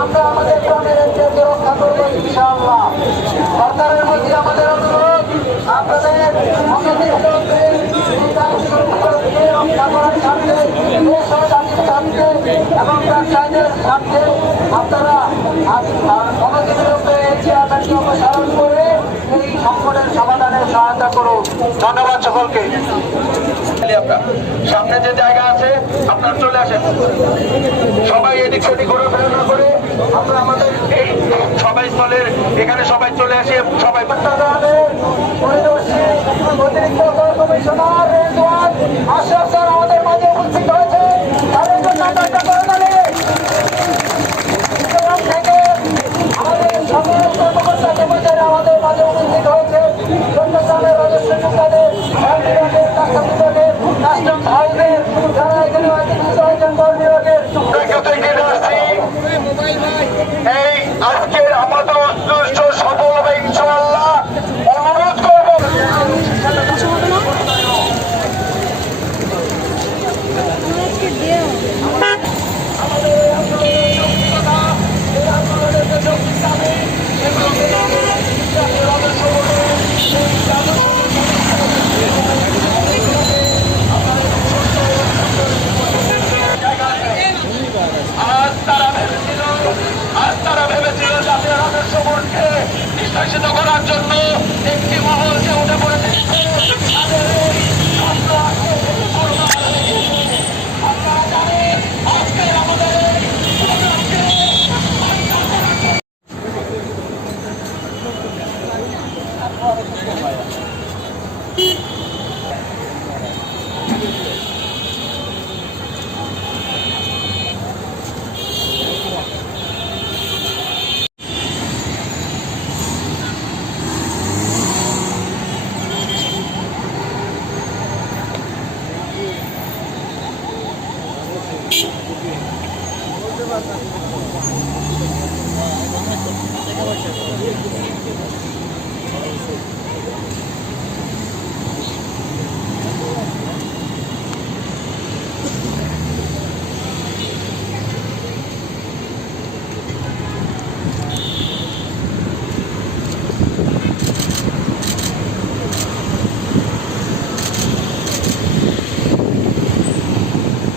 আমরা আমাদের প্রাণের ইজ্জতকে রক্ষা করবো ইনশাআল্লাহ। সরকারের প্রতি আমাদের অনুরোধ, আপনাদের রক্ষা করার স্বার্থে, দেশ ও জাতির স্বার্থে এবং ব্যবসায়ীদের স্বার্থে আপনারা অনতিবিলম্বে চেয়ারম্যানকে অপসারণ করে এই সংকটের সমাধানে সহায়তা করুন। ধন্যবাদ সকলকে। সামনে যে জায়গা আছে আপনার চলে আসেন, সবাই এদিক সেদিক ঘোরাফেরা না করে আমরা আমাদের এই সবাই স্থলের এখানে সবাই চলে আসে। সবাই অতিরিক্ত কমিশনার রেজওয়ান আশরাফ স্যার আমাদের মাঝে উপস্থিত হয়েছে, তাদের জন্য একটা করতালি। থেকে আমাদের সকল কর্মকর্তা কর্মচারী আমাদের মাঝে উপস্থিত হয়েছে। চট্টগ্রামের রাজস্ব বিভাগের, কাস্টম বিভাগের, কাস্টমস হাউসের যারা এখানে হয়েছেন, কর বিভাগের এই আজকের আমাদের উদ্দেশ্য সফল হবে ইনশাআল্লাহ। অনুরোধ করব তারা ভেবেছিল জাতীয় রাজস্ব বোর্ডকে নিষ্কাশিত করার জন্য একটি মহল